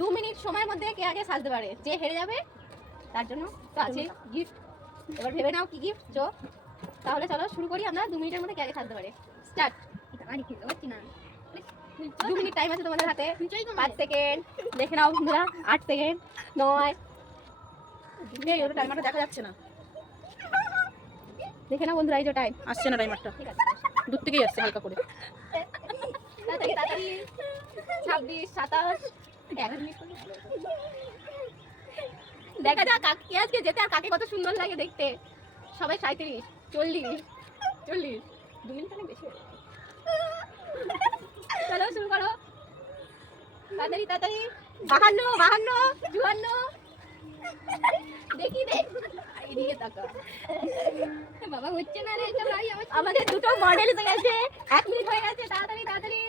2 minute সময়ের মধ্যে কে আগে সাজতে পারে, যে হেরে যাবে তার জন্য তো আছে গিফট। এবার ভেবে নাও কি গিফট। চো তাহলে চলো শুরু করি আমরা। 2 মিনিটের মধ্যে কে আগে সাজতে পারে, স্টার্ট। আমি খেলতে পারছি না, 2 মিনিট টাইম আছে তোমাদের হাতে। 5 সেকেন্ড দেখে নাও বন্ধুরা, 8 সেকেন্ড, 9। এই ওটা টাইমারটা দেখা যাচ্ছে না, দেখে নাও বন্ধুরা, এই যে টাইম আসছে না টাইমারটা, ঠিক আছে। দূর থেকেই আসছে হালকা করে। তাড়াতাড়ি তাড়াতাড়ি, 26, 27, 11 মিনিট করে। দেখা যাক কাকে আজকে যেতে আর কাকে কত সুন্দর লাগে দেখতে। সবাই 37, 40, 40, 2 মিনিট অনেক বেশি হয়ে গেছে। চলো শুরু করো তাড়াতাড়ি তাড়াতাড়ি। 52, 52, 54। দেখি দেখ, এদিকে তাকা। বাবা হচ্ছে না রে এটা ভাই। আমাদের দুটো মডেল এসে গেছে, 1 মিনিট হয়ে গেছে। তাড়াতাড়ি তাড়াতাড়ি।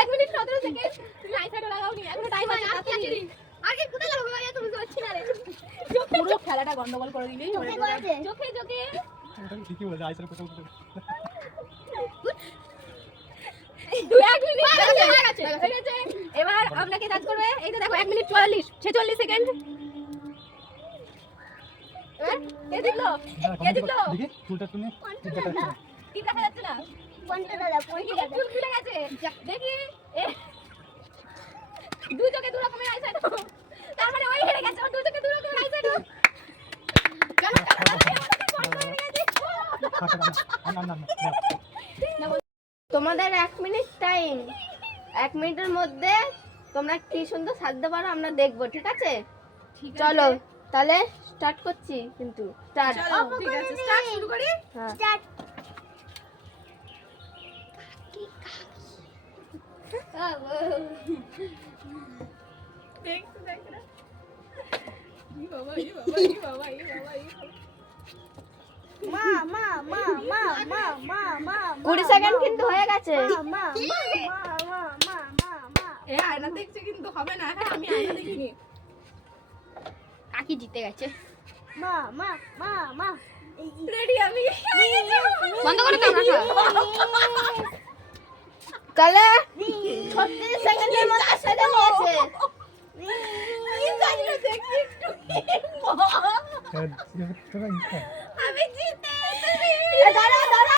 1 মিনিট 17 সেকেন্ড। তুমি আইশ্যাডো লাগাওনি, এখনো টাইম আছে। তাড়াতাড়ি আগে কোথায় লাগাবো ভাই, তুমি বুঝতে পারছি না রে। পুরো খেলাটা গন্ডগোল করে দিলেই হবে। চোখে চোখে। ওটা ঠিকই বলেছে, আইসার কোথাও কোথাও। 1 মিনিট হয়ে গেছে। এবার আপনাকে কাজ করবে। এই তো দেখো 1 মিনিট 44, 46 সেকেন্ড। এবার কে জিতলো? কে জিতলো? দেখি চুলটা তুমি ঠিক দেখা যাচ্ছে না। কি দেখা যাচ্ছে না? চুল খুলে গেছে। দেখি দু চোখে দু রকমের আইশ্যাডো। তার মানে ওই হেরে গেছে, ওর দু চোখে দু রকমের আইশ্যাডো। চলো না না না। তোমাদের 1 মিনিট টাইম। 1 মিনিটের মধ্যে তোমরা কি সুন্দর সাজতে পারো আমরা দেখবো, ঠিক আছে? চলো তাহলে স্টার্ট করছি, কিন্তু স্টার্ট। ঠিক আছে, স্টার্ট শুরু করি। স্টার্ট। দেখতে দেখতে ই বাবা ই বাবা ই বাবা ই বাবা ই বাবা। মা মা মা মা মা মা মা 20 সেকেন্ড কিন্তু হয়ে গেছে। মা মা মা মা মা মা এ আয়না দেখছে কিন্তু হবে না। হ্যাঁ আমি আয়না দেখিনি। কাকি জিতে গেছে। মা মা মা মা রেডি আমি। বন্ধ করে দাও রাখা। তাহলে 36 সেকেন্ডের মধ্যে সেটা নিয়েছে। কি জানি না দেখি একটু। তোরা ইচ্ছা